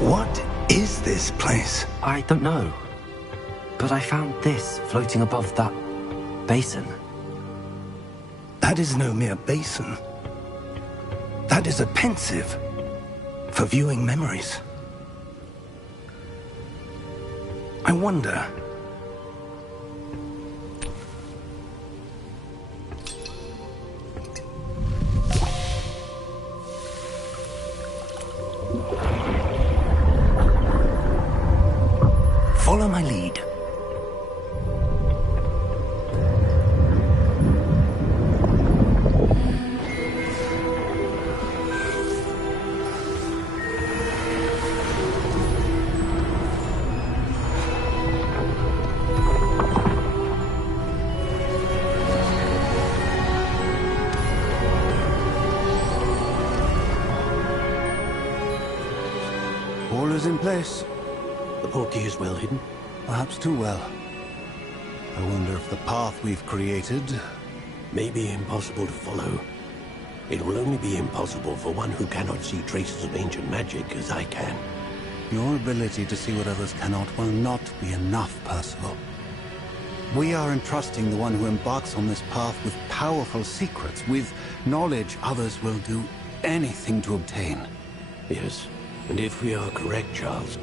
What is this place? I don't know. But I found this floating above that basin. That is no mere basin. That is a pensive for viewing memories. I wonder... Follow my lead. All is in place. The portkey is well hidden. Perhaps too well. I wonder if the path we've created... may be impossible to follow. It will only be impossible for one who cannot see traces of ancient magic as I can. Your ability to see what others cannot will not be enough, Percival. We are entrusting the one who embarks on this path with powerful secrets, with knowledge others will do anything to obtain. Yes, and if we are correct, Charles,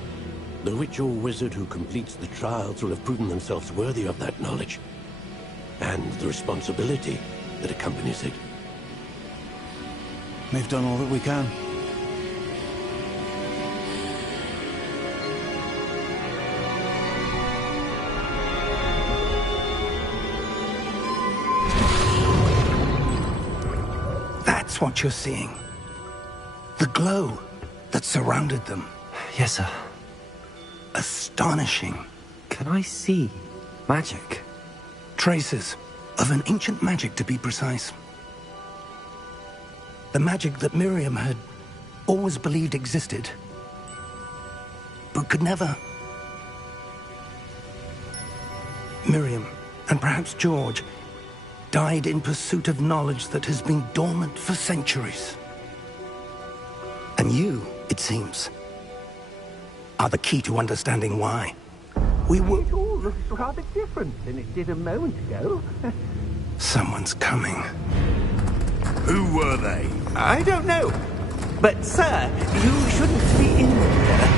the witch or wizard who completes the trials will have proven themselves worthy of that knowledge, and the responsibility that accompanies it. We've done all that we can. That's what you're seeing. The glow that surrounded them. Yes, sir. Astonishing. Can I see magic? Traces of an ancient magic, to be precise. The magic that Miriam had always believed existed, but could never. Miriam, and perhaps George, died in pursuit of knowledge that has been dormant for centuries. And you, it seems, are the key to understanding why. We will... It all looks rather different than it did a moment ago. Someone's coming. Who were they? I don't know. But, sir, you shouldn't be in there.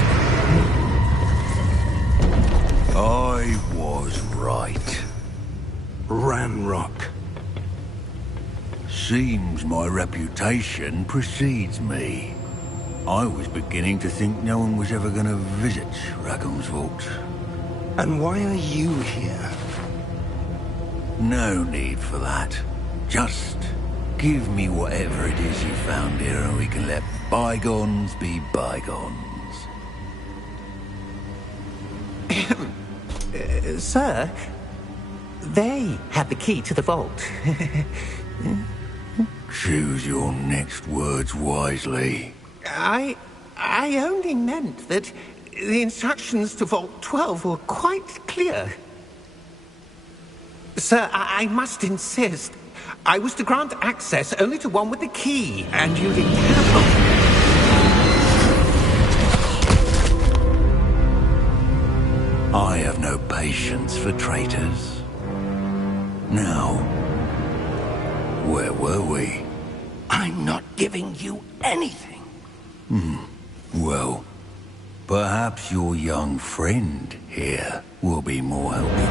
I was right. Ranrock. Seems my reputation precedes me. I was beginning to think no one was ever going to visit Rackham's Vault. And why are you here? No need for that. Just give me whatever it is you found here and we can let bygones be bygones. Sir, they had the key to the vault. Choose your next words wisely. I only meant that the instructions to Vault 12 were quite clear. Sir, I must insist. I was to grant access only to one with the key, and you didn't have one. I have no patience for traitors. Now, where were we? I'm not giving you anything. Well, perhaps your young friend here will be more helpful.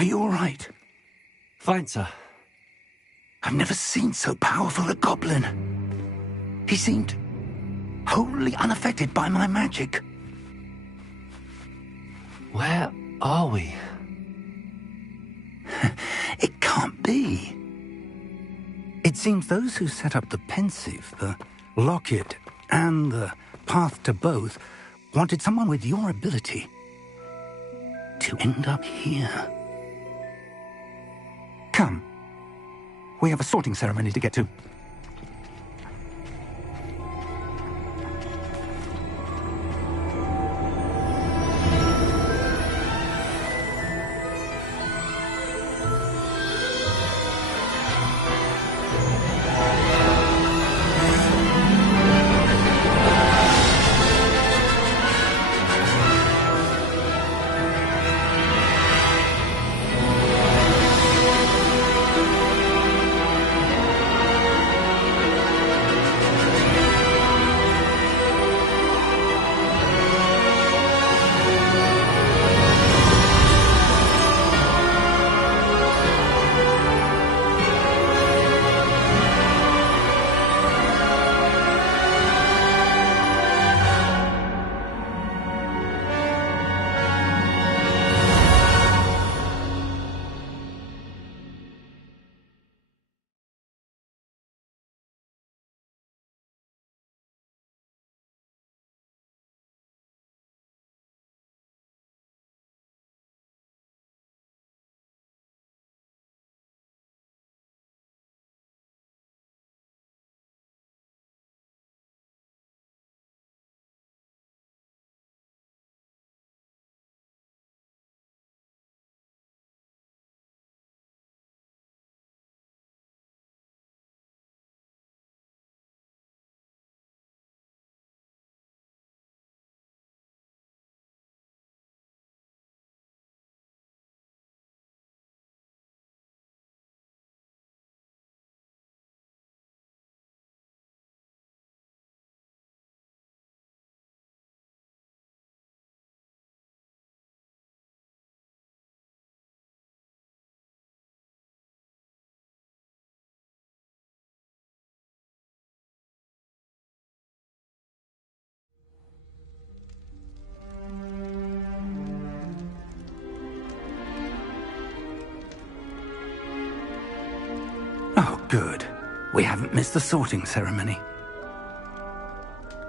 Are you all right? Fine, sir. I've never seen so powerful a goblin. He seemed wholly unaffected by my magic. Where are we? It can't be. It seems those who set up the pensive, the locket, and the path to both wanted someone with your ability to end up here. Come. We have a sorting ceremony to get to. Oh, good. We haven't missed the sorting ceremony.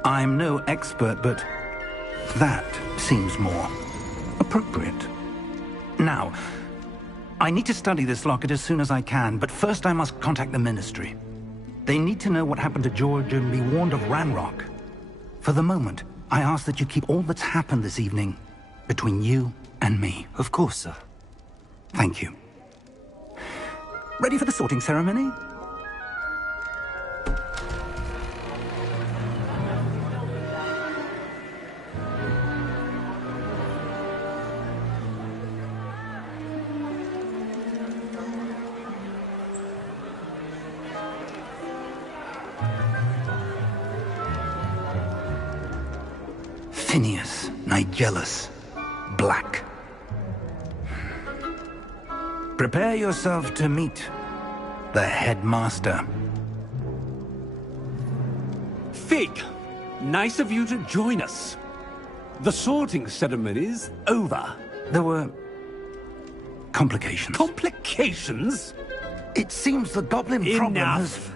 I'm no expert, but that seems more appropriate. Now, I need to study this locket as soon as I can, but first I must contact the Ministry. They need to know what happened to George and be warned of Ranrock. For the moment, I ask that you keep all that's happened this evening between you and me. Of course, sir. Thank you. Ready for the sorting ceremony? Phineas, Nigellus, Black. Prepare yourself to meet the headmaster. Fig, nice of you to join us. The sorting ceremony's over. There were complications. Complications? It seems the goblin problem has... Enough.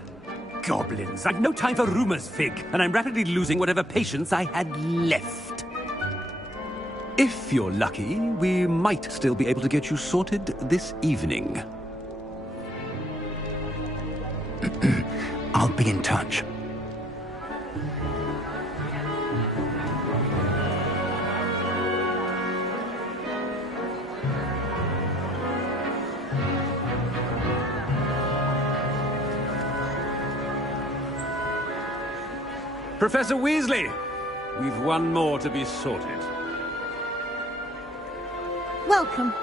Goblins. I've no time for rumors, Fig, and I'm rapidly losing whatever patience I had left. If you're lucky, we might still be able to get you sorted this evening. I'll be in touch. Professor Weasley, we've one more to be sorted. Welcome.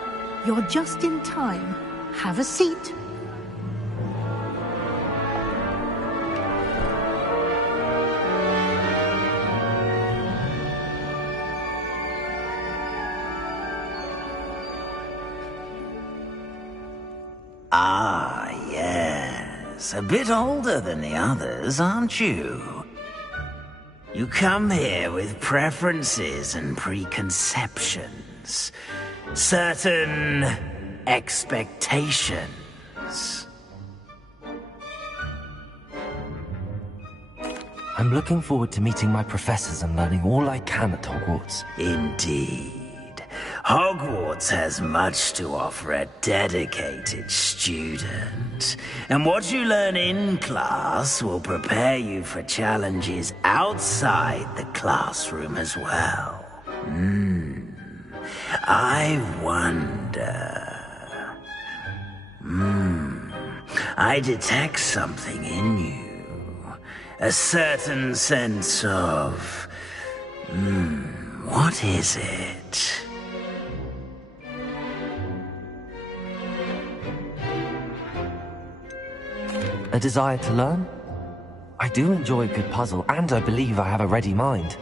You're just in time. Have a seat. Ah, yes. A bit older than the others, aren't you? You come here with preferences and preconceptions. Certain expectations. I'm looking forward to meeting my professors and learning all I can at Hogwarts. Indeed. Hogwarts has much to offer a dedicated student. And what you learn in class will prepare you for challenges outside the classroom as well. I wonder... I detect something in you. A certain sense of... what is it? A desire to learn? I do enjoy a good puzzle, and I believe I have a ready mind.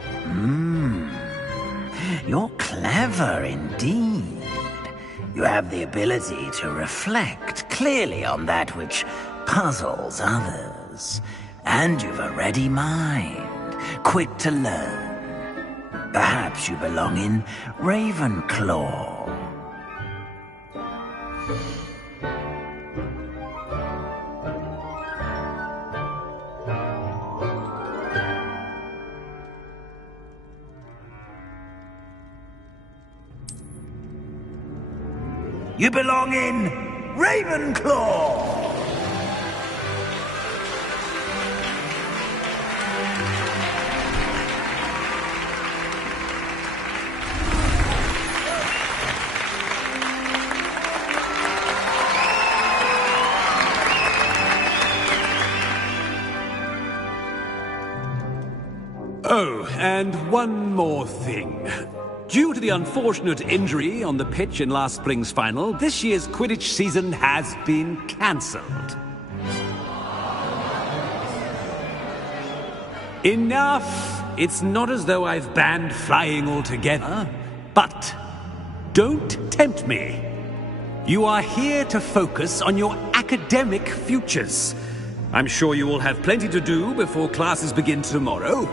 You're clever indeed. You have the ability to reflect clearly on that which puzzles others. And you've a ready mind, quick to learn. Perhaps you belong in Ravenclaw. You belong in Ravenclaw! Oh, and one more thing. Due to the unfortunate injury on the pitch in last spring's final, this year's Quidditch season has been cancelled. Enough! It's not as though I've banned flying altogether. But don't tempt me. You are here to focus on your academic futures. I'm sure you will have plenty to do before classes begin tomorrow.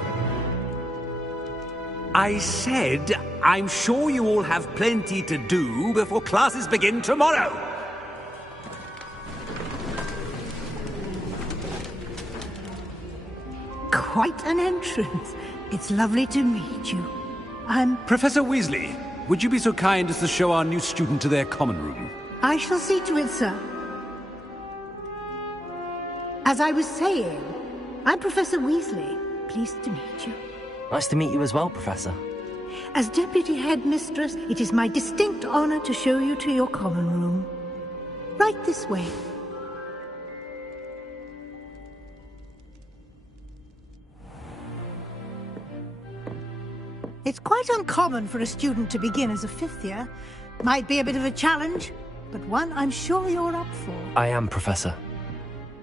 I said, I'm sure you all have plenty to do before classes begin tomorrow. Quite an entrance. It's lovely to meet you. Professor Weasley, would you be so kind as to show our new student to their common room? I shall see to it, sir. As I was saying, I'm Professor Weasley. Pleased to meet you. Nice to meet you as well, Professor. As Deputy Headmistress, it is my distinct honor to show you to your common room. Right this way. It's quite uncommon for a student to begin as a fifth year. Might be a bit of a challenge, but one I'm sure you're up for. I am, Professor.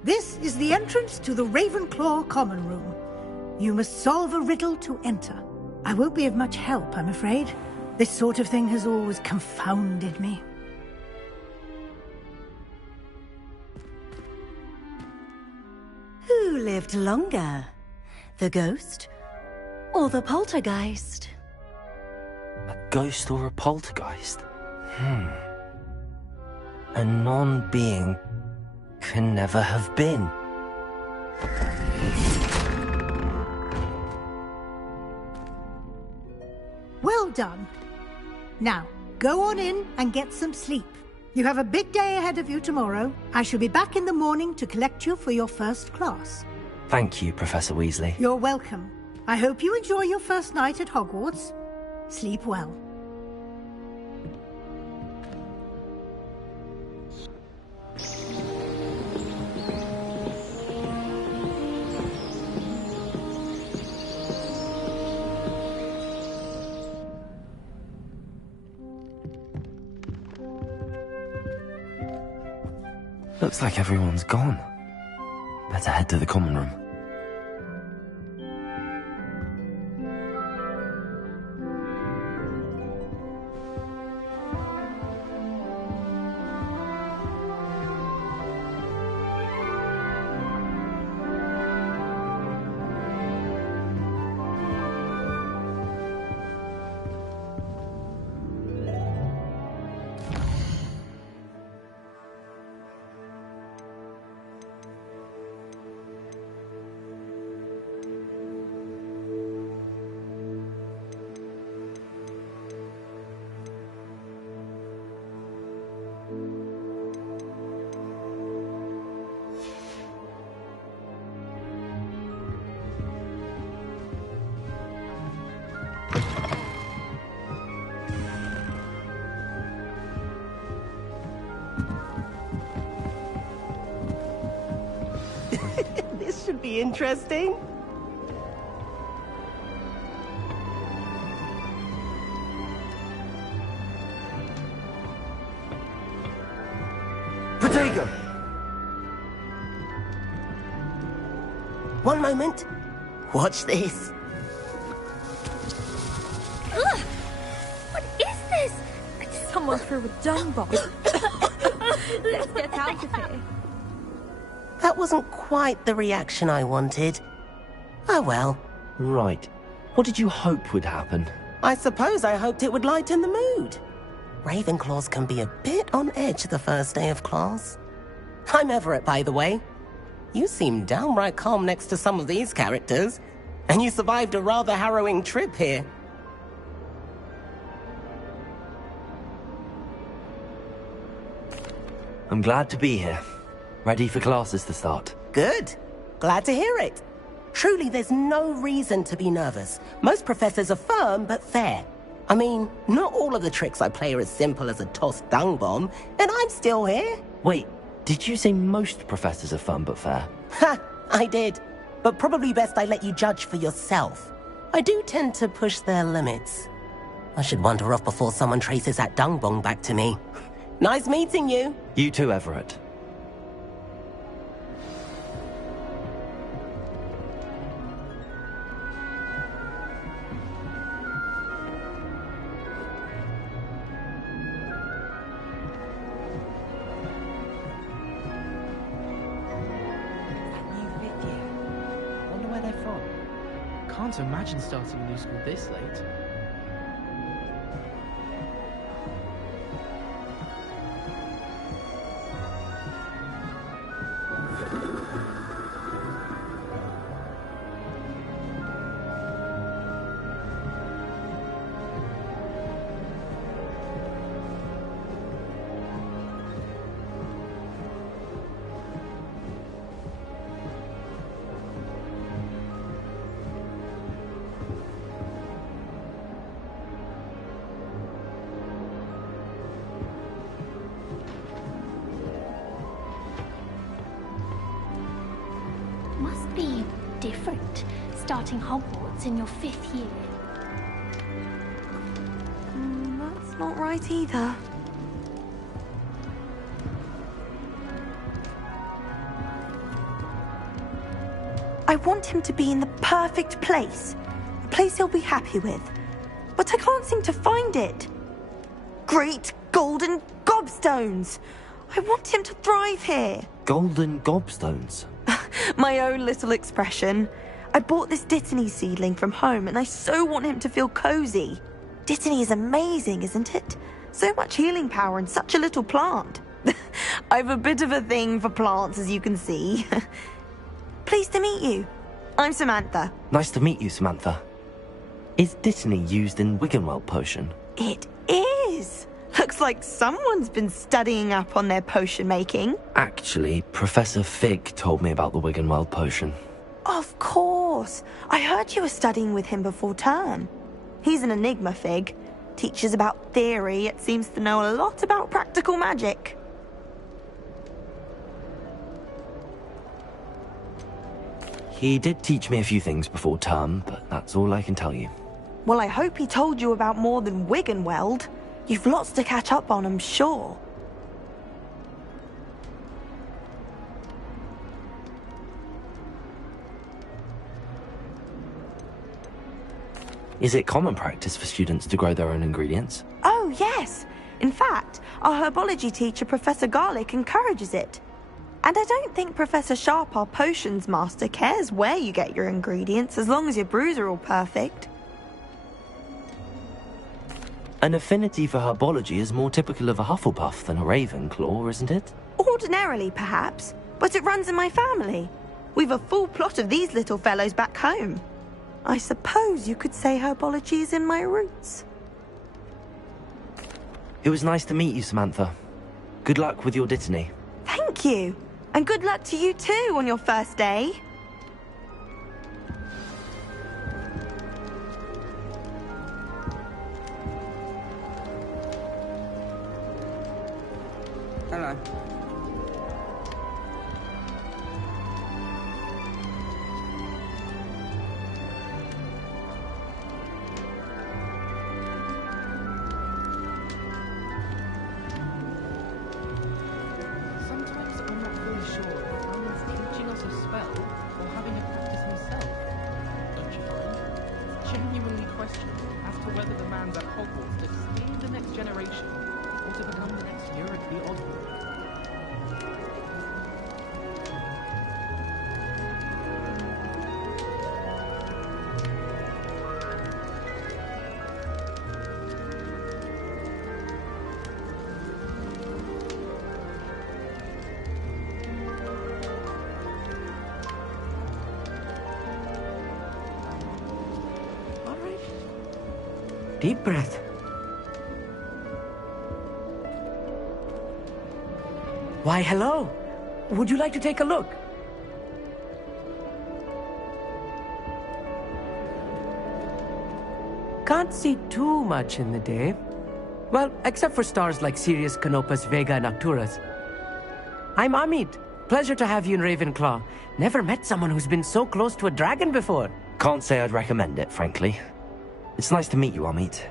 This is the entrance to the Ravenclaw common room. You must solve a riddle to enter. I won't be of much help, I'm afraid. This sort of thing has always confounded me. Who lived longer? The ghost or the poltergeist? A ghost or a poltergeist? A non-being can never have been. Well done. Now, go on in and get some sleep. You have a big day ahead of you tomorrow. I shall be back in the morning to collect you for your first class. Thank you, Professor Weasley. You're welcome. I hope you enjoy your first night at Hogwarts. Sleep well. Looks like everyone's gone. Better head to the common room. be interesting. Protego! One moment. Watch this. Ugh! What is this? Someone threw a dung bomb. Let's get out of here. That wasn't quite the reaction I wanted. Oh well. Right. What did you hope would happen? I suppose I hoped it would lighten the mood. Ravenclaws can be a bit on edge the first day of class. I'm Everett, by the way. You seem downright calm next to some of these characters. And you survived a rather harrowing trip here. I'm glad to be here. Ready for classes to start. Good. Glad to hear it. Truly, there's no reason to be nervous. Most professors are firm but fair. I mean, not all of the tricks I play are as simple as a tossed dung bomb, and I'm still here. Wait, did you say most professors are fun but fair? Ha! I did. But probably best I let you judge for yourself. I do tend to push their limits. I should wander off before someone traces that dung bomb back to me. Nice meeting you. You too, Everett. Can't imagine starting a new school this late. Must be different, starting Hogwarts in your 5th year. That's not right either. I want him to be in the perfect place. A place he'll be happy with. But I can't seem to find it. Great golden gobstones! I want him to thrive here. Golden gobstones? My own little expression. I bought this Dittany seedling from home and I so want him to feel cozy. Dittany is amazing, isn't it? So much healing power in such a little plant. I've a bit of a thing for plants, as you can see. Pleased to meet you. I'm Samantha. Nice to meet you, Samantha. Is Dittany used in Wiggenweld potion? It is. Looks like someone's been studying up on their potion making. Actually, Professor Fig told me about the Wiggenweld potion. Of course. I heard you were studying with him before term. He's an enigma, Fig. Teaches about theory, yet seems to know a lot about practical magic. He did teach me a few things before term, but that's all I can tell you. Well, I hope he told you about more than Wiggenweld. You've lots to catch up on, I'm sure. Is it common practice for students to grow their own ingredients? Oh, yes. In fact, our herbology teacher, Professor Garlick, encourages it. And I don't think Professor Sharp, our potions master, cares where you get your ingredients, as long as your brews are all perfect. An affinity for herbology is more typical of a Hufflepuff than a Ravenclaw, isn't it? Ordinarily, perhaps, but it runs in my family. We've a full plot of these little fellows back home. I suppose you could say herbology is in my roots. It was nice to meet you, Samantha. Good luck with your Dittany. Thank you. And good luck to you too on your first day. Hello. plans at Hogwarts to steer the next generation, or to become the next Europe the Oddworld. Deep breath. Why, hello. Would you like to take a look? Can't see too much in the day. Well, except for stars like Sirius, Canopus, Vega, and Arcturus. I'm Amit. Pleasure to have you in Ravenclaw. Never met someone who's been so close to a dragon before. Can't say I'd recommend it, frankly. It's nice to meet you, Amit.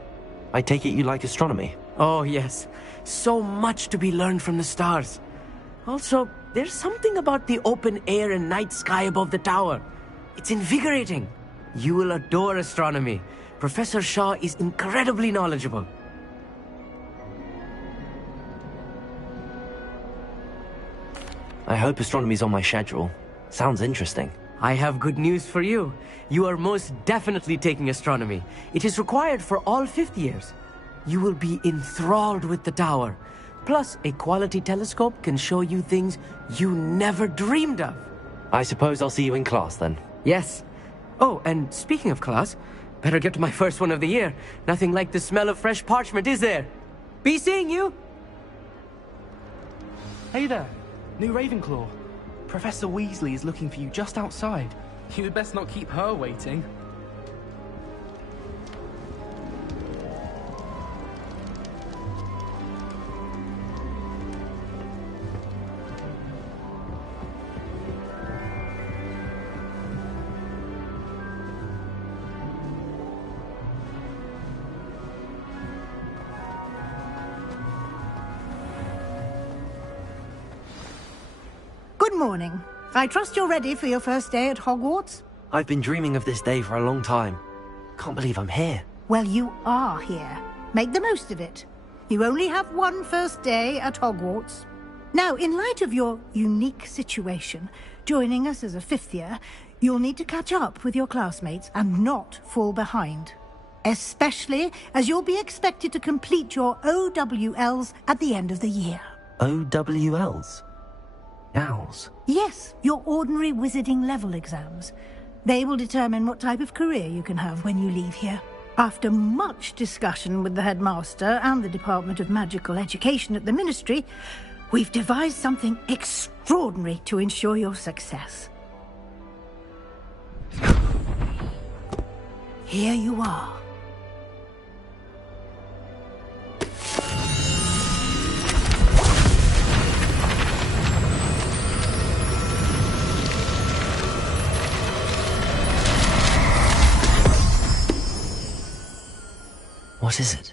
I take it you like astronomy? Oh, yes. So much to be learned from the stars. Also, there's something about the open air and night sky above the tower. It's invigorating. You will adore astronomy. Professor Shaw is incredibly knowledgeable. I hope astronomy's on my schedule. Sounds interesting. I have good news for you. You are most definitely taking astronomy. It is required for all fifth years. You will be enthralled with the tower. Plus, a quality telescope can show you things you never dreamed of. I suppose I'll see you in class then. Yes. Oh, and speaking of class, better get to my first one of the year. Nothing like the smell of fresh parchment, is there? Be seeing you! Hey there, new Ravenclaw. Professor Weasley is looking for you just outside. You'd best not keep her waiting. Good morning. I trust you're ready for your first day at Hogwarts? I've been dreaming of this day for a long time. Can't believe I'm here. Well, you are here. Make the most of it. You only have one first day at Hogwarts. Now, in light of your unique situation, joining us as a fifth year, you'll need to catch up with your classmates and not fall behind. Especially as you'll be expected to complete your OWLs at the end of the year. OWLs? Owls? Yes, your ordinary wizarding level exams. They will determine what type of career you can have when you leave here. After much discussion with the headmaster and the Department of Magical Education at the Ministry, we've devised something extraordinary to ensure your success. Here you are. What is it?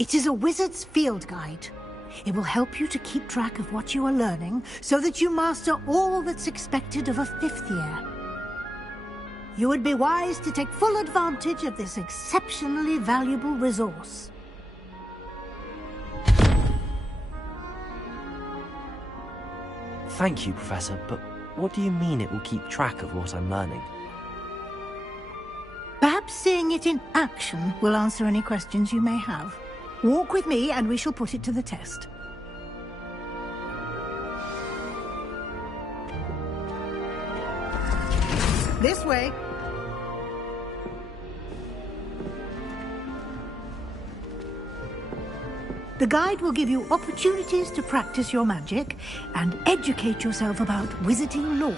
It is a wizard's field guide. It will help you to keep track of what you are learning so that you master all that's expected of a fifth year. You would be wise to take full advantage of this exceptionally valuable resource. Thank you, Professor, but what do you mean it will keep track of what I'm learning? Perhaps seeing it in action will answer any questions you may have. Walk with me and we shall put it to the test. This way. The guide will give you opportunities to practice your magic and educate yourself about wizarding lore.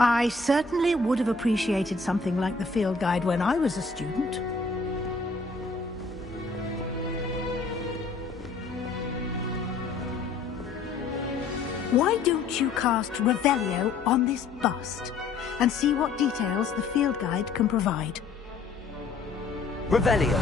I certainly would have appreciated something like the field guide when I was a student. Why don't you cast Revelio on this bust and see what details the field guide can provide? Revelio.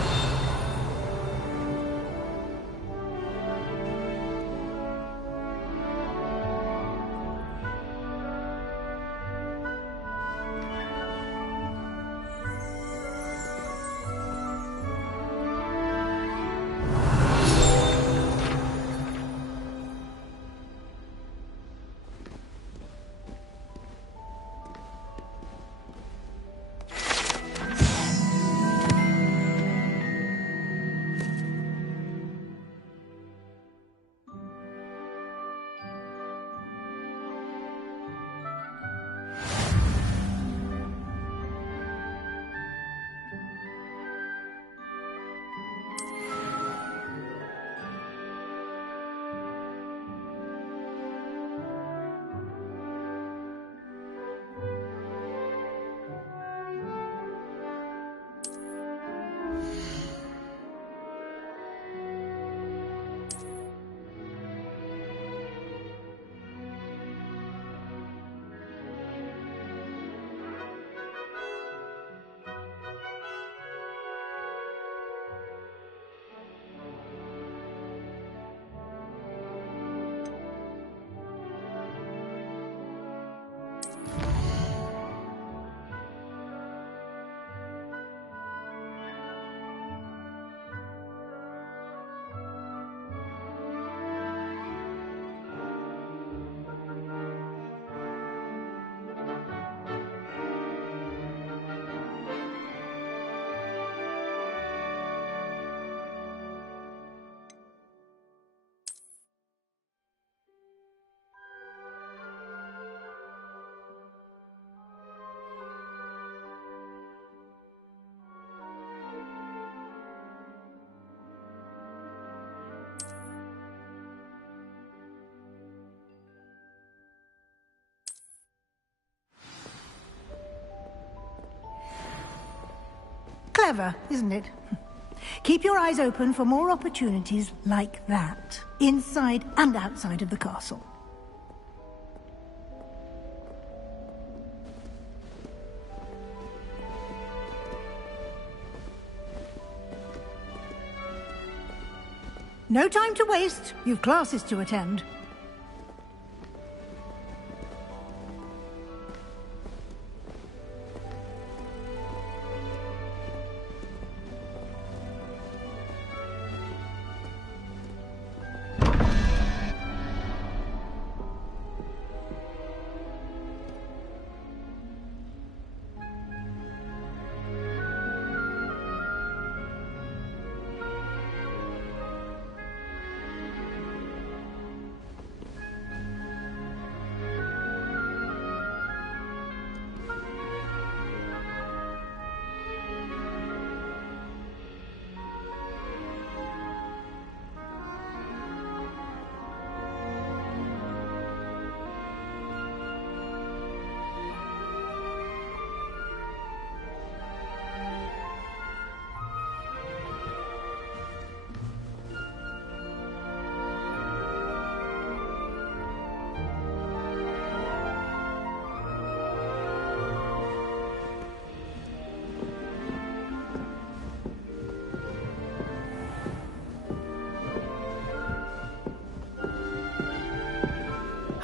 Clever, isn't it? Keep your eyes open for more opportunities like that, inside and outside of the castle. No time to waste. You've classes to attend.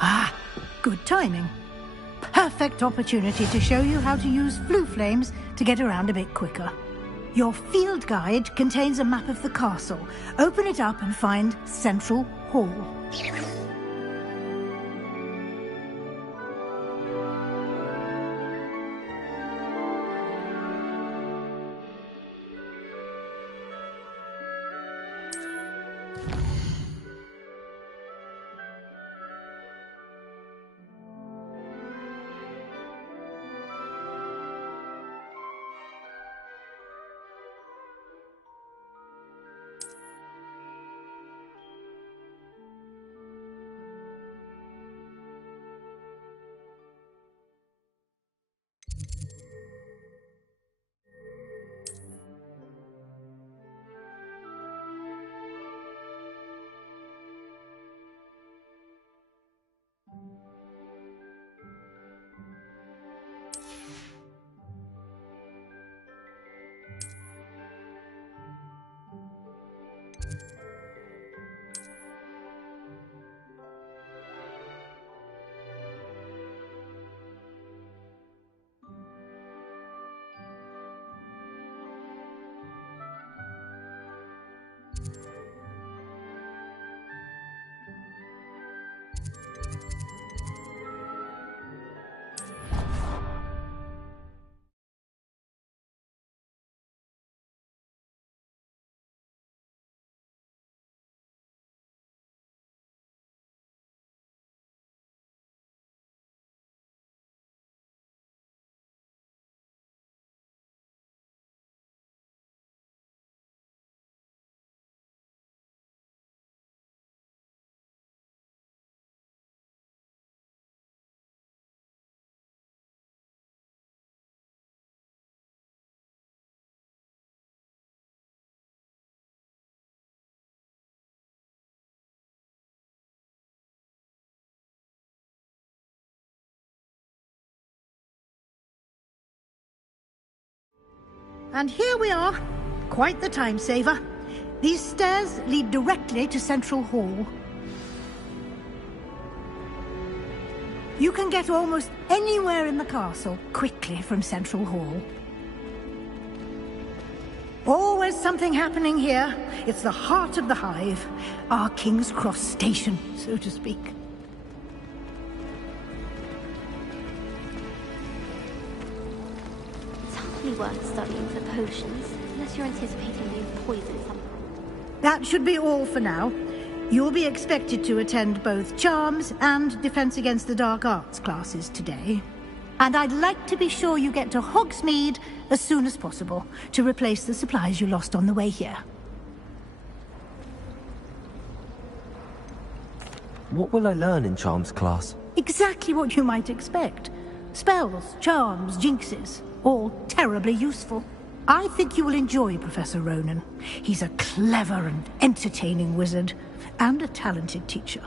Ah, good timing. Perfect opportunity to show you how to use flue flames to get around a bit quicker. Your field guide contains a map of the castle. Open it up and find Central Hall. and here we are. Quite the time saver. These stairs lead directly to Central Hall. You can get almost anywhere in the castle quickly from Central Hall. Always something happening here. It's the heart of the hive. Our King's Cross station, so to speak. It's hardly worth studying for potions, unless you're anticipating being poisoned somehow. That should be all for now. You'll be expected to attend both Charms and Defense Against the Dark Arts classes today. And I'd like to be sure you get to Hogsmeade as soon as possible to replace the supplies you lost on the way here. What will I learn in Charms class? Exactly what you might expect. Spells, charms, jinxes, all terribly useful. I think you will enjoy Professor Ronan. He's a clever and entertaining wizard, and a talented teacher.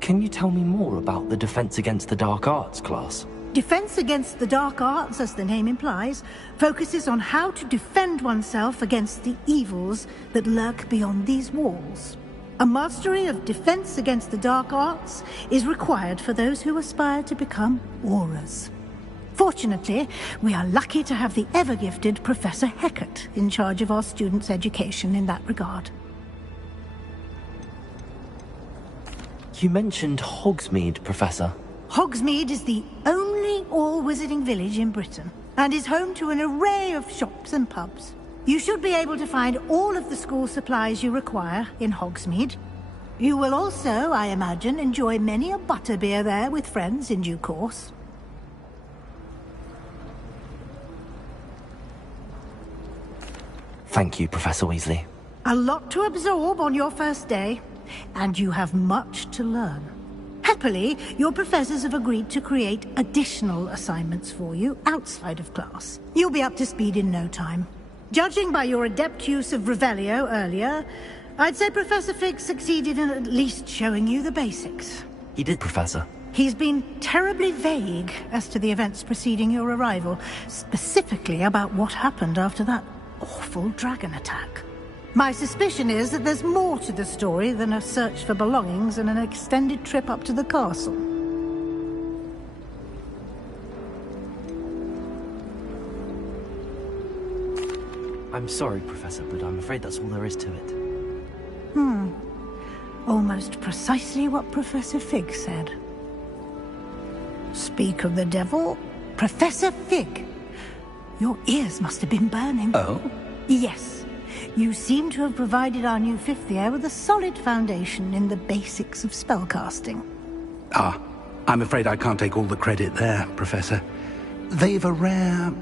Can you tell me more about the Defense Against the Dark Arts class? Defense Against the Dark Arts, as the name implies, focuses on how to defend oneself against the evils that lurk beyond these walls. A mastery of Defense Against the Dark Arts is required for those who aspire to become Aurors. Fortunately, we are lucky to have the ever-gifted Professor Hecat in charge of our students' education in that regard. You mentioned Hogsmeade, Professor. Hogsmeade is the only all-wizarding village in Britain, and is home to an array of shops and pubs. You should be able to find all of the school supplies you require in Hogsmeade. You will also, I imagine, enjoy many a butterbeer there with friends in due course. Thank you, Professor Weasley. A lot to absorb on your first day, and you have much to learn. Happily, your professors have agreed to create additional assignments for you outside of class. You'll be up to speed in no time. Judging by your adept use of Revelio earlier, I'd say Professor Fig succeeded in at least showing you the basics. He did, Professor. He's been terribly vague as to the events preceding your arrival, specifically about what happened after that awful dragon attack. My suspicion is that there's more to the story than a search for belongings and an extended trip up to the castle. I'm sorry, Professor, but I'm afraid that's all there is to it. Almost precisely what Professor Fig said. Speak of the devil, Professor Fig. Your ears must have been burning. Oh? Yes. You seem to have provided our new fifth year with a solid foundation in the basics of spellcasting. Ah, I'm afraid I can't take all the credit there, Professor. They've a rare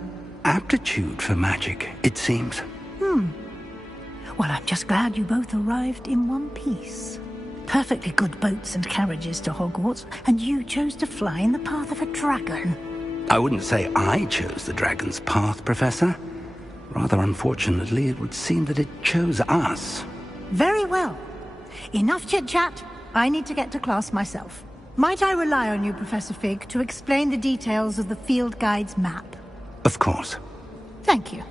aptitude for magic, it seems. Well, I'm just glad you both arrived in one piece. Perfectly good boats and carriages to Hogwarts, and you chose to fly in the path of a dragon. I wouldn't say I chose the dragon's path, Professor. Rather unfortunately, it would seem that it chose us. Very well. Enough chit-chat. I need to get to class myself. Might I rely on you, Professor Fig, to explain the details of the field guide's map? Of course. Thank you.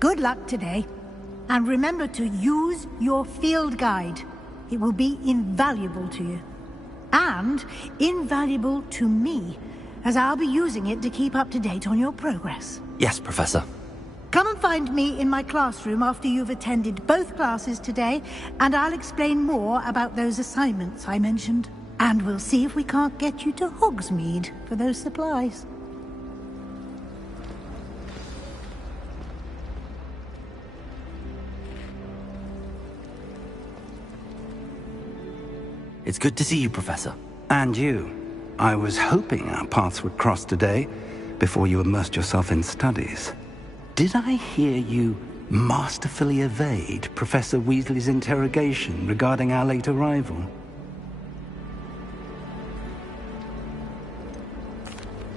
Good luck today. And remember to use your field guide. It will be invaluable to you. And invaluable to me, as I'll be using it to keep up to date on your progress. Yes, Professor. Come and find me in my classroom after you've attended both classes today, and I'll explain more about those assignments I mentioned. And we'll see if we can't get you to Hogsmeade for those supplies. It's good to see you, Professor. And you. I was hoping our paths would cross today, before you immersed yourself in studies. did I hear you masterfully evade Professor Weasley's interrogation regarding our late arrival?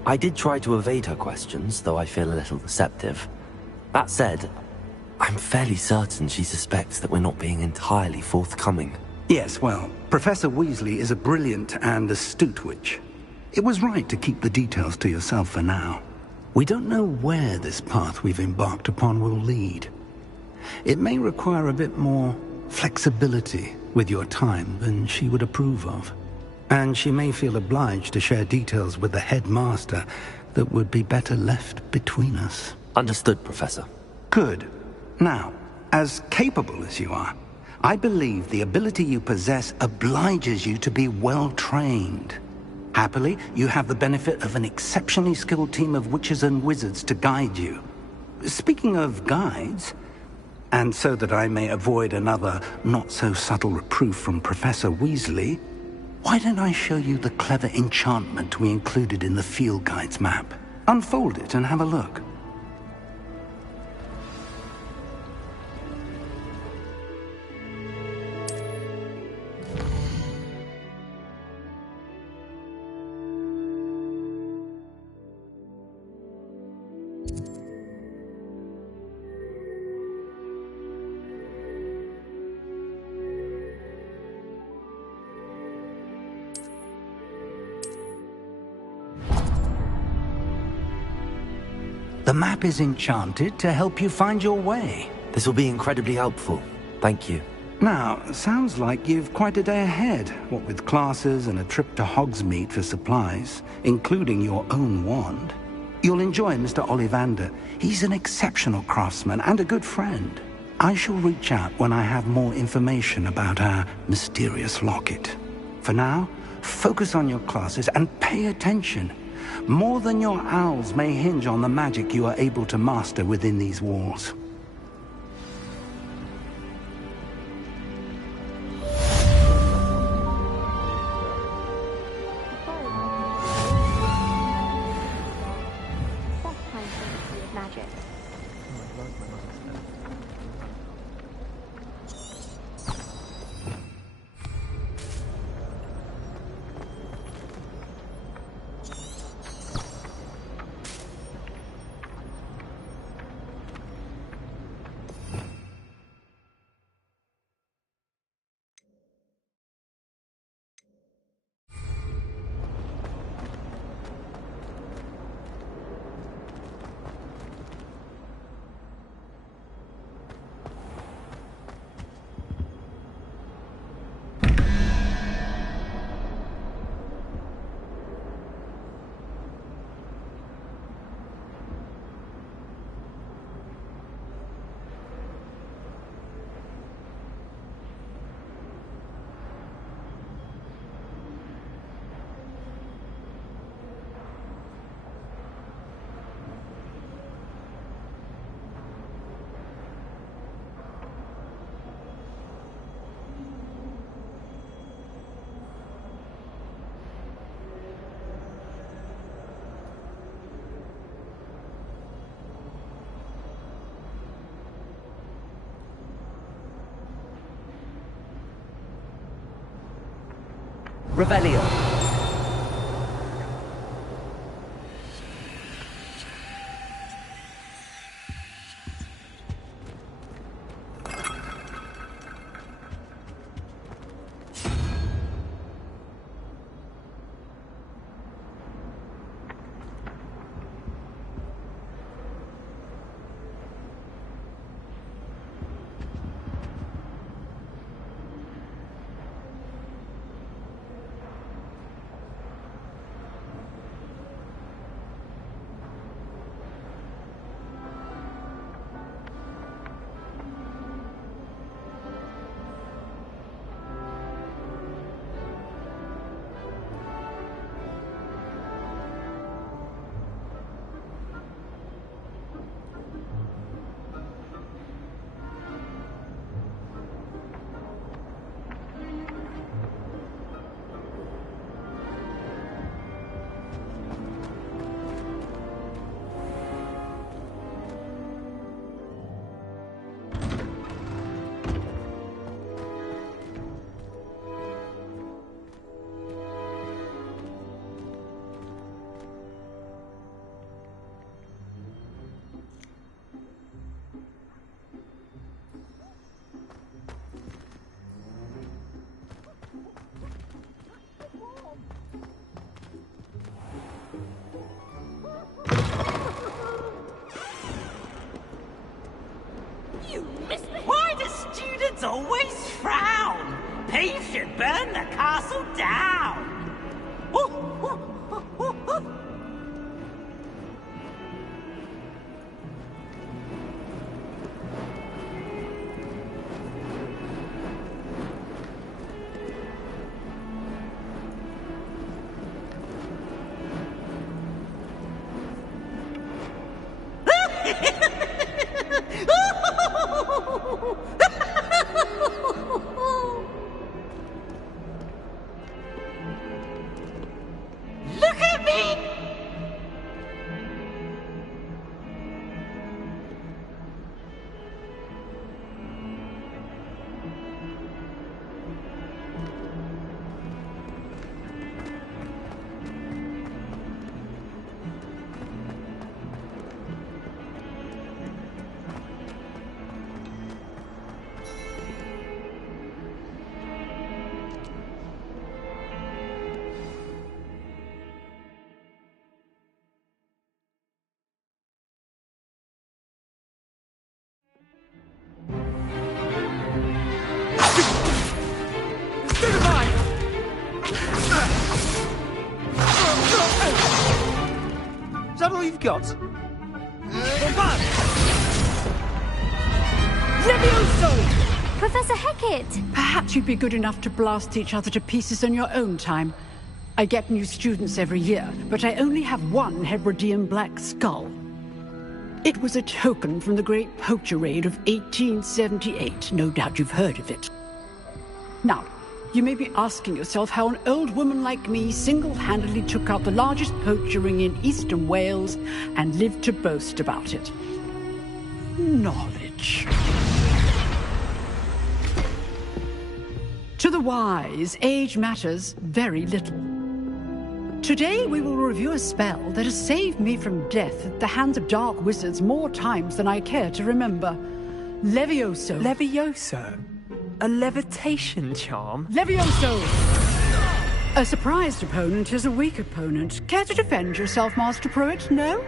I did try to evade her questions, though I feel a little deceptive. That said, I'm fairly certain she suspects that we're not being entirely forthcoming. Yes, well, Professor Weasley is a brilliant and astute witch. It was right to keep the details to yourself for now. We don't know where this path we've embarked upon will lead. It may require a bit more flexibility with your time than she would approve of. And she may feel obliged to share details with the headmaster that would be better left between us. Understood, Professor. Good. Now, as capable as you are, I believe the ability you possess obliges you to be well trained. Happily, you have the benefit of an exceptionally skilled team of witches and wizards to guide you. Speaking of guides, and so that I may avoid another not-so-subtle reproof from Professor Weasley, why don't I show you the clever enchantment we included in the field guide's map? Unfold it and have a look. The map is enchanted to help you find your way. This will be incredibly helpful. Thank you. Now, sounds like you've quite a day ahead, what with classes and a trip to Hogsmeade for supplies, including your own wand. You'll enjoy Mr. Ollivander. He's an exceptional craftsman and a good friend. I shall reach out when I have more information about our mysterious locket. For now, focus on your classes and pay attention. More than your owls may hinge on the magic you are able to master within these walls. Revelio. gods always frown. Peace should burn the castle down. Look at me! Is that all you've got? Levioso! Professor Hecat! Perhaps you'd be good enough to blast each other to pieces in your own time. I get new students every year, but I only have one Hebridean black skull. It was a token from the Great Poacher Raid of 1878. No doubt you've heard of it. Now, you may be asking yourself how an old woman like me single-handedly took out the largest poacher ring in eastern Wales and lived to boast about it. Knowledge. To the wise, age matters very little. Today we will review a spell that has saved me from death at the hands of dark wizards more times than I care to remember. Levioso. Levioso? A levitation charm? Levioso! A surprised opponent is a weak opponent. Care to defend yourself, Master Pruitt? No?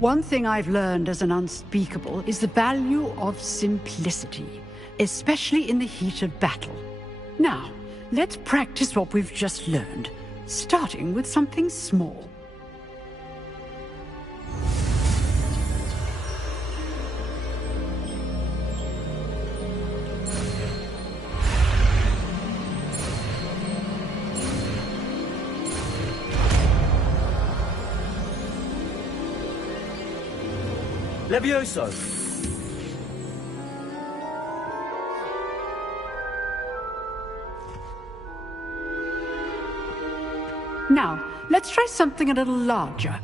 One thing I've learned as an unspeakable is the value of simplicity, especially in the heat of battle. Now, let's practice what we've just learned, starting with something small. Levioso! Now, let's try something a little larger.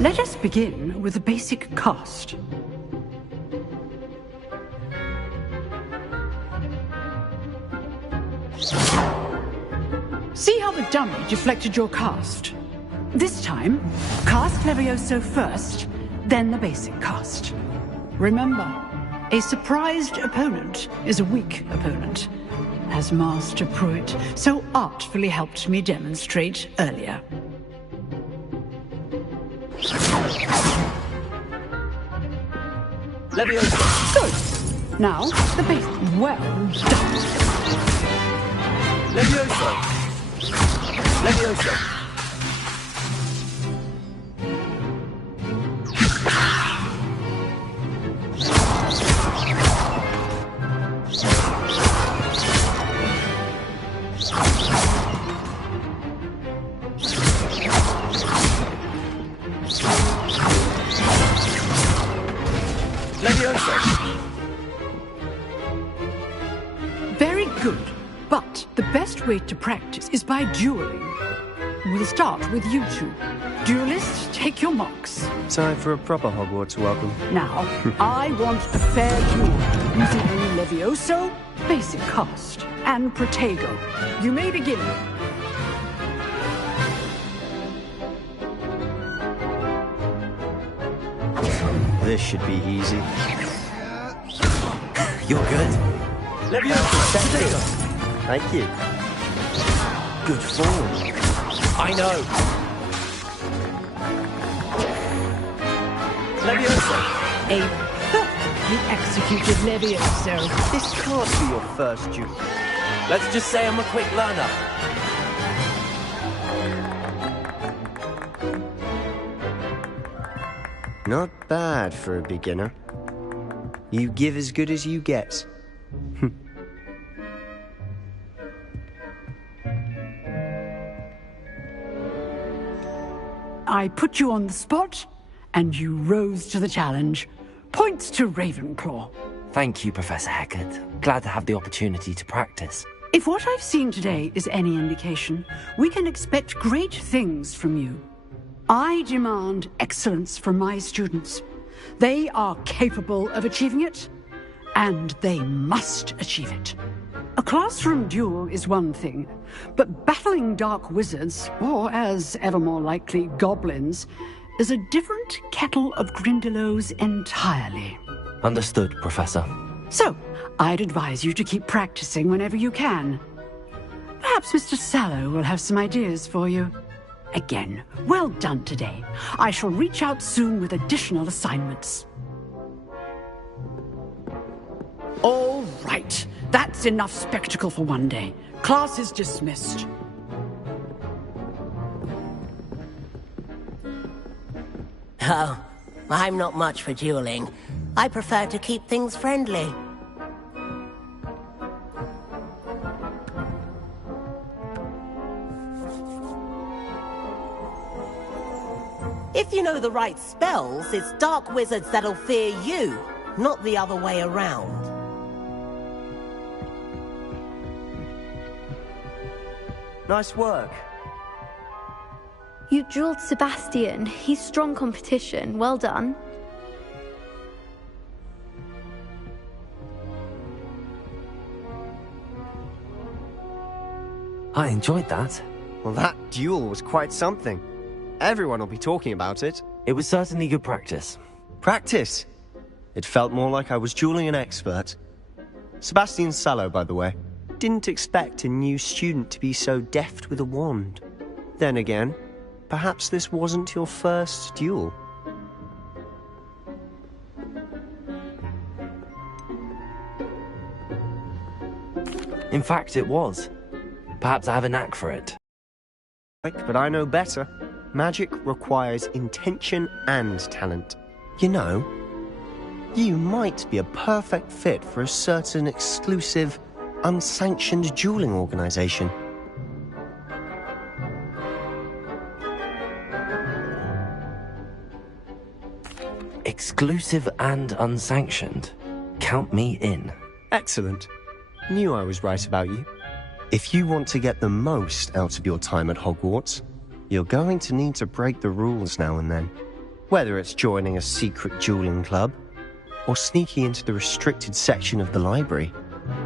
Let us begin with a basic cast. See how the dummy deflected your cast? This time, cast Levioso first, then the basic cast. Remember, a surprised opponent is a weak opponent, as Master Pruitt so artfully helped me demonstrate earlier. Levioso! Good. Now, the basic. Well done. Levioso! Levioso! Very good. But the best way to practice is by dueling. We'll start with you two. Duelists, take your marks. Time for a proper Hogwarts welcome. Now, I want a fair duel using only Levioso, basic cast, and Protego. You may begin. This should be easy. You're good. Thank you. Good form. I know. A perfectly executed Levioso. This can't be your first duel. Let's just say I'm a quick learner. Not bad for a beginner. You give as good as you get. I put you on the spot, and you rose to the challenge. Points to Ravenclaw. Thank you, Professor Hecat. Glad to have the opportunity to practice. If what I've seen today is any indication, we can expect great things from you. I demand excellence from my students. They are capable of achieving it, and they must achieve it. A classroom duel is one thing, but battling dark wizards, or as ever more likely, goblins, is a different kettle of Grindylows entirely. Understood, Professor. So, I'd advise you to keep practicing whenever you can. Perhaps Mr. Sallow will have some ideas for you. Again, well done today. I shall reach out soon with additional assignments. All right. That's enough spectacle for one day. Class is dismissed. Oh, I'm not much for dueling. I prefer to keep things friendly. If you know the right spells, it's dark wizards that'll fear you, not the other way around. Nice work. You drilled Sebastian. He's strong competition. Well done. I enjoyed that. Well, that duel was quite something. Everyone will be talking about it. It was certainly good practice. Practice? It felt more like I was dueling an expert. Sebastian Sallow, by the way. Didn't expect a new student to be so deft with a wand. Then again, perhaps this wasn't your first duel. In fact, it was. Perhaps I have a knack for it. But I know better. Magic requires intention and talent. You know, you might be a perfect fit for a certain exclusive, unsanctioned dueling organization. Exclusive and unsanctioned. Count me in. Excellent. Knew I was right about you. If you want to get the most out of your time at Hogwarts, you're going to need to break the rules now and then. Whether it's joining a secret dueling club, or sneaking into the restricted section of the library,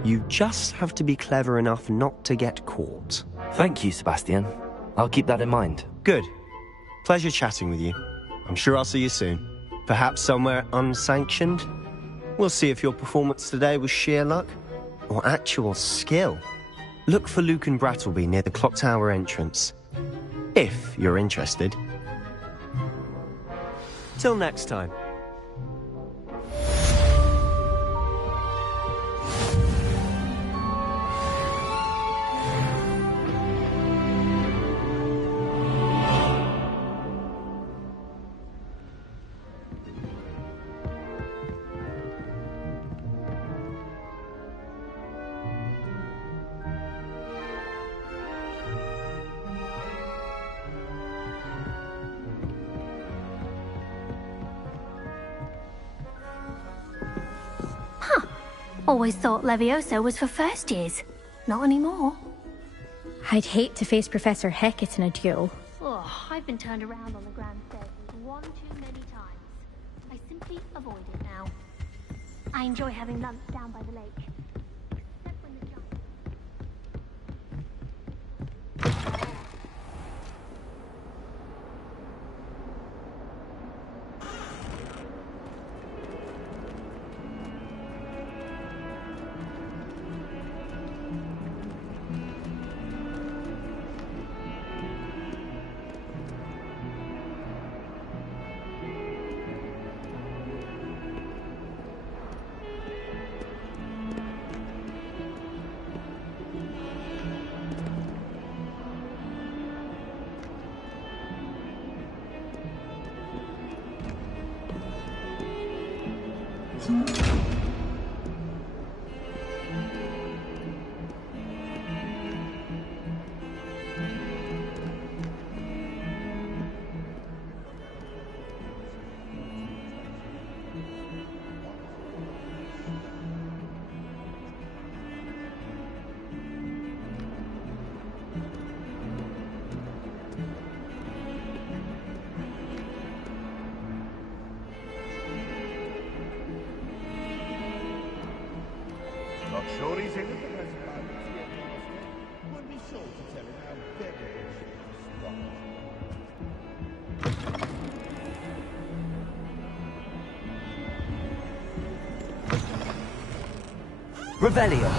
you just have to be clever enough not to get caught. Thank you, Sebastian. I'll keep that in mind. Good. Pleasure chatting with you. I'm sure I'll see you soon. Perhaps somewhere unsanctioned? We'll see if your performance today was sheer luck, or actual skill. Look for Luke and Brattleby near the clock tower entrance. If you're interested. Till next time. Always thought Levioso was for first years. Not anymore. I'd hate to face Professor Hecat in a duel. Oh, I've been turned around on the grand staircase one too many times. I simply avoid it now. I enjoy having lunch down by the lake. Except when the Revelio.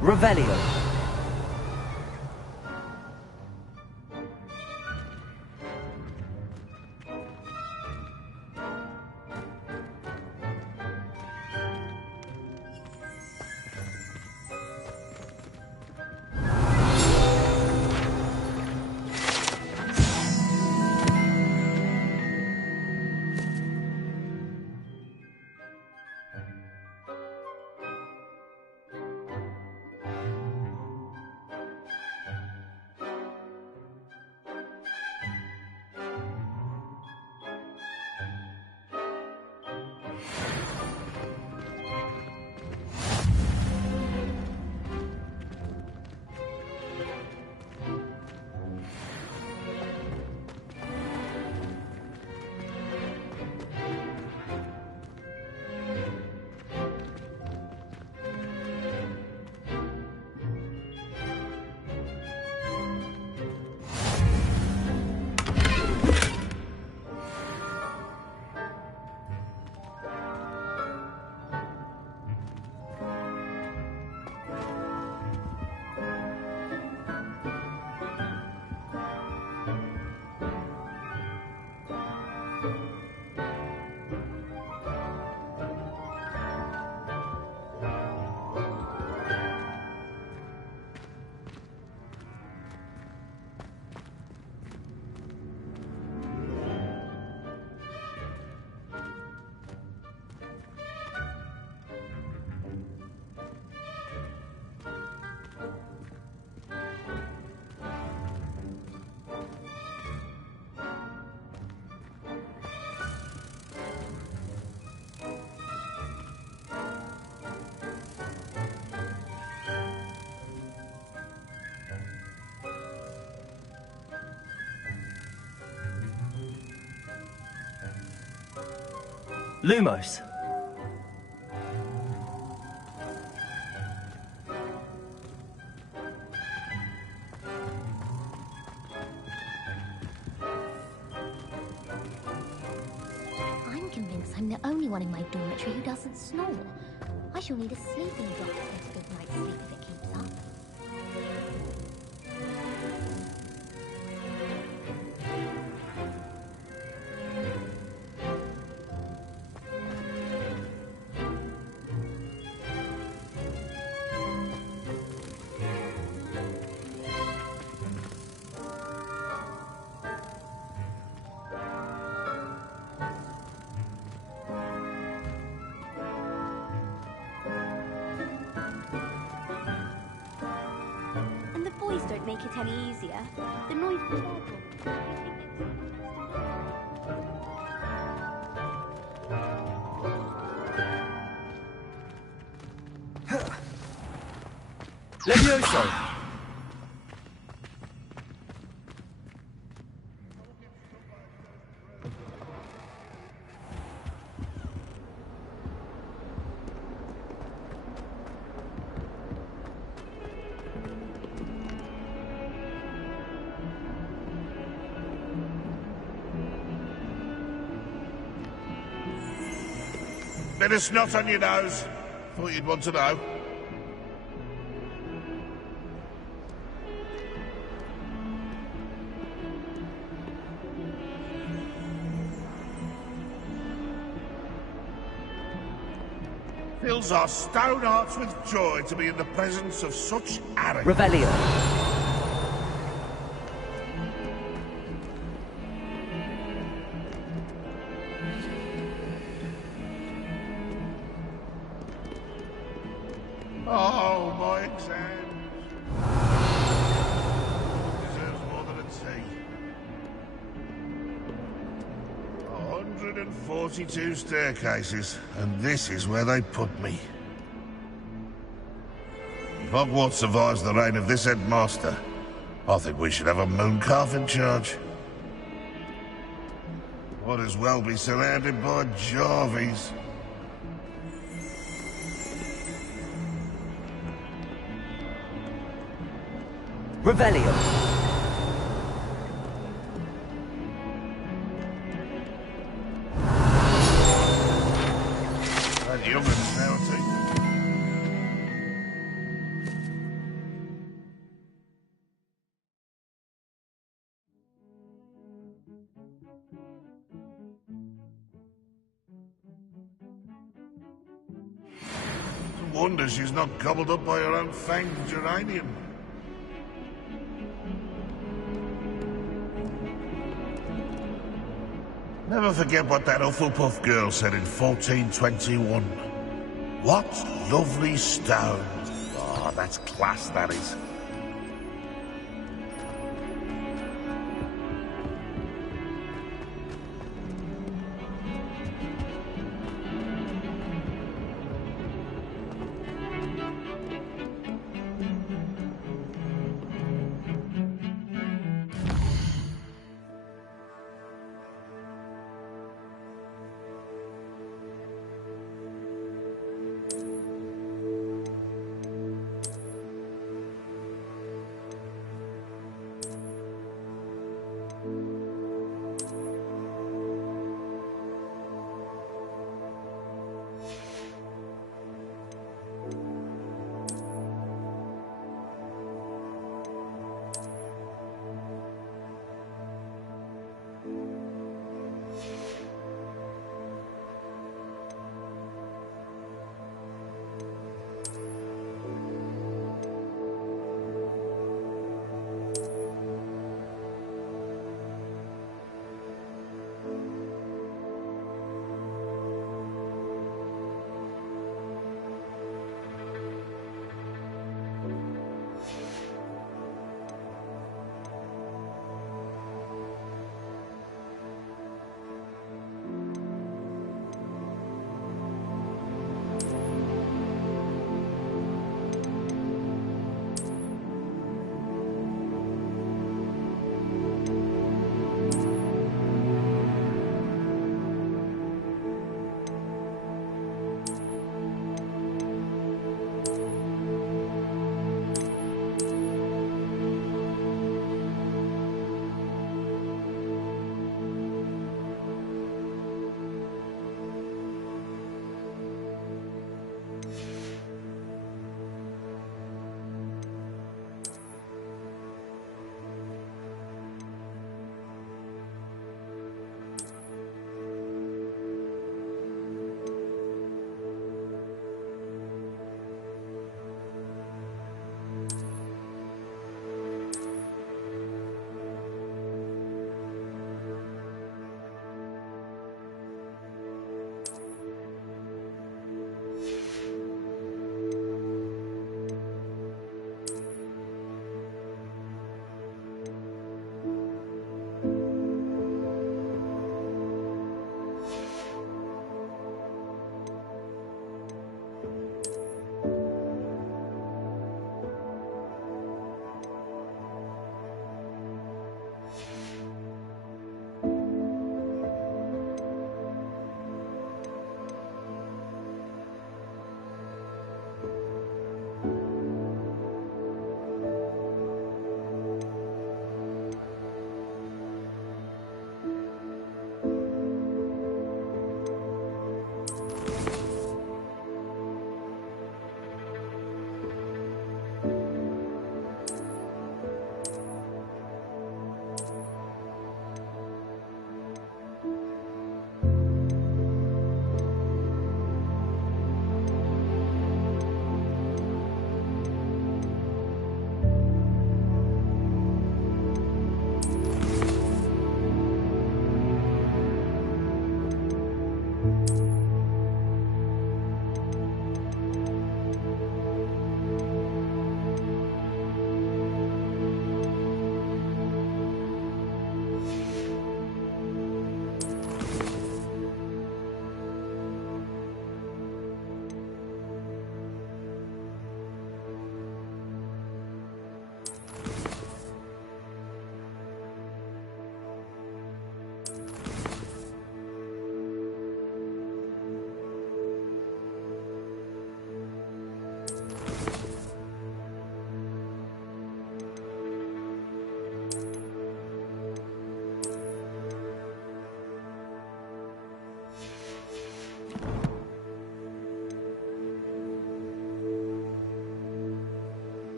Revelio. Lumos. I'm convinced I'm the only one in my dormitory who doesn't snore. I shall need a sleeping drop to get a good night's sleep if it keeps up. Don't make it any easier. The noise is Levioso! Bit of snot on your nose. Thought you'd want to know. Fills our stone hearts with joy to be in the presence of such arrogance. Revelio. Oh, my exams. Deserves more than a tea. 142 staircases, and this is where they put me. If Hogwarts survives the reign of this headmaster, I think we should have a mooncalf in charge. Might as well be surrounded by Jarvies. Revelio. That young'un's now too. No wonder she's not gobbled up by her own fanged geranium. Never forget what that Hufflepuff girl said in 1421. What lovely stones. Ah, that's class, that is.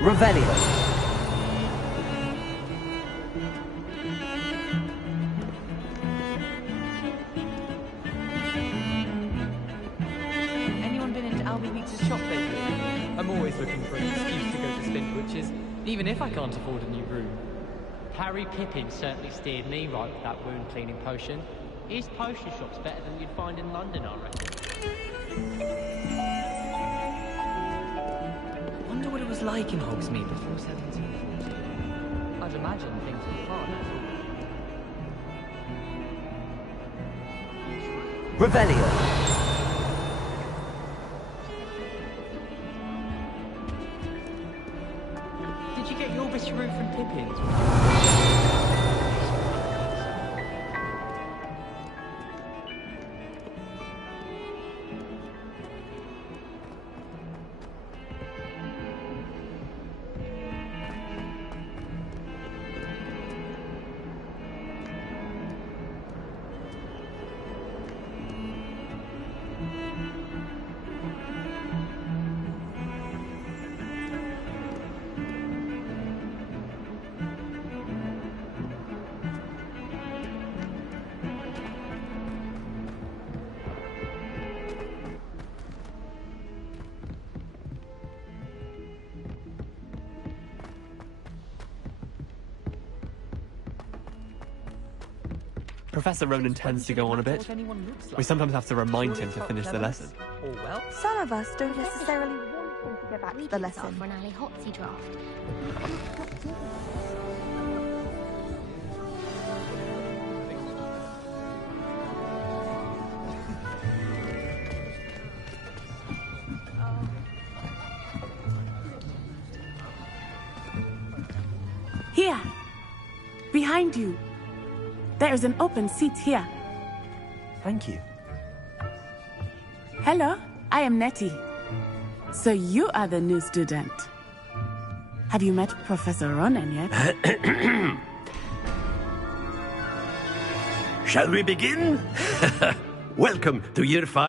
Revelio. Anyone been into Albie Weeks' shop lately? I'm always looking for an excuse to go to Spintwitches, even if I can't afford a new room. Harry Pippin certainly steered me right with that wound cleaning potion. His potion shop's better than you'd find in London, I reckon. Wonder what it was like in Hogsmeade before 1740. I'd imagine things were fine. Revelio. Did you get your Bisharoo from Pippin's? Professor Ronan tends to go on a bit. We sometimes have to remind him to finish the lesson. Some of us don't necessarily want him to get back to the lesson. For an early hotsy draft. Here! Behind you! There is an open seat here. Thank you. Hello, I am Nettie. So you are the new student. Have you met Professor Ronan yet? Shall we begin? Welcome to year 5.